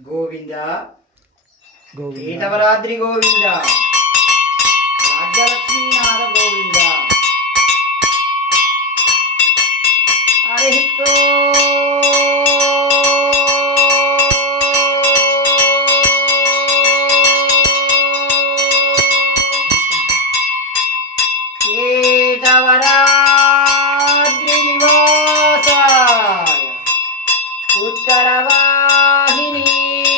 గోవింద కేతవరాద్రి గోవింద రాజ్యలక్ష్మీనాథ గోవింద హరితో కేతవరాద్రి నివాసాయ ఉత్తరవాహిని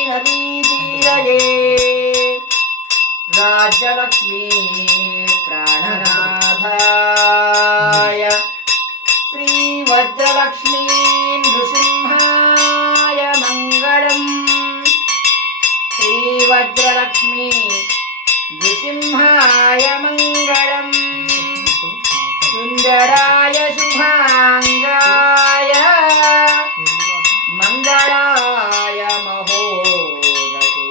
నదీ తీరయే రాజ్యలక్ష్మీ ప్రాణనాథాయ శ్రీ వజ్రలక్ష్మీ నృసింహాయ మంగళం శ్రీ వజ్రలక్ష్మీ నృసింహాయ మంగళం సుందరాయ శుభాంగాయ మంగళాయ మహోదతే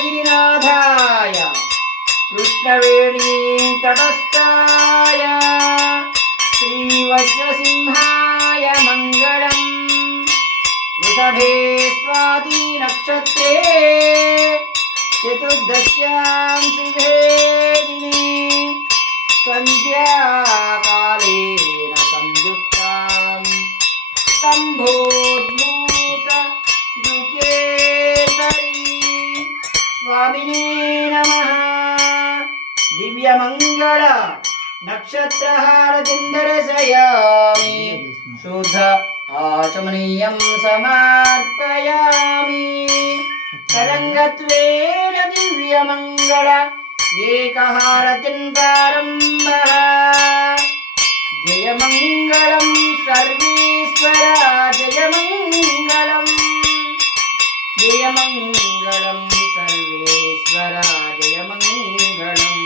శ్రీకేతగిరినాథాయ కృష్ణవేణీ తటస్థాయ శ్రీవజ్రసింహాయ మంగళం వృషభే స్వాతి నక్షత్రే చతుర్దశ్యాం శుభే దినే సంధ్యాకాలేన సంయుక్తాం స్తంభోద్భూత దుకేసరీ స్వామినే నమః దివ్యమంగళ నక్షత్రహారతిం దర్శయామి శుద్ధ ఆచమనీయం సమర్పయామి తరంగత్వేన దివ్యమంగళ ఏకహారతిం ప్రారంభః జయమంగళం సర్వేశ్వర జయమంగళం జయమంగళం సర్వేశ్వర జయమంగళం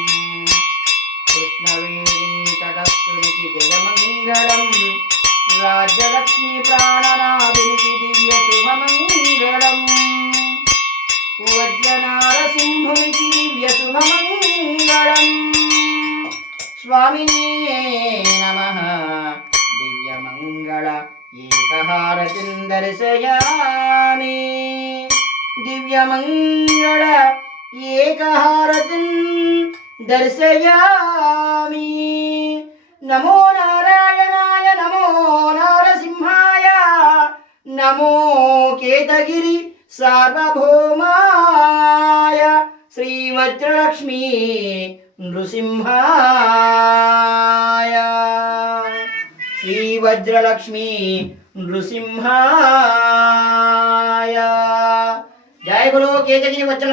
కృష్ణవేణీ తటస్థునికి జయమంగళం రాజ్యలక్ష్మీ ప్రాణనాథునికి దివ్య శుభమంగళం వజ్రనారసింహునికి దివ్య శుభమంగళం స్వామినే నమః దివ్యమంగళ ఏకహారతిం దర్శయామి దివ్యమంగళ ఏకహారతిం దర్శయామి నమో నారాయణాయ నమో నారసింహాయ నమో కేతగిరి సార్వభౌమాయ శ్రీ వజ్రలక్ష్మీ నృసింహాయ శ్రీ వజ్రలక్ష్మీ నృసింహాయ జయ గురు కేతగిరి వజ్రలక్ష్మి